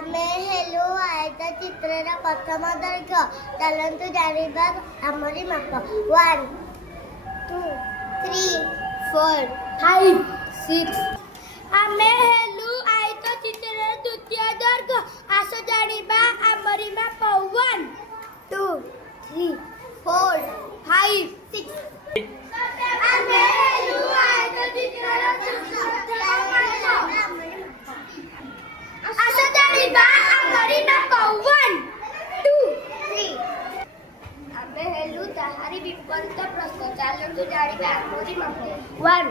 ଆମେ ହେଲୁ ଆୟତଚିତ୍ରର ପ୍ରଥମ ଦୈର୍ଘ୍ୟ। ଚାଲନ୍ତୁ ଜାଣିବା ଆମରି ମାପ। 1 2 3 4 5 6। ଆମେ ହେଲୁ ଆୟତଚିତ୍ରର ଦ୍ୱିତୀୟ ଦୈର୍ଘ୍ୟ। ଆସ ଜାଣିବା ଆମରି ମାପ। 1 2 3 4 5 6। ଆମେ ହେଲୁ ଆୟତଚିତ୍ରର ଆସ ଜାଣିବା ଆମରି ମାପ। 1 2 3। ଆମେ ହେଲୁ ତାହାରି ବିପରୀତ ପ୍ରସ୍ଥ। ଚାଲନ୍ତୁ ଜାଣିବା ଆମରି ମାପ। 1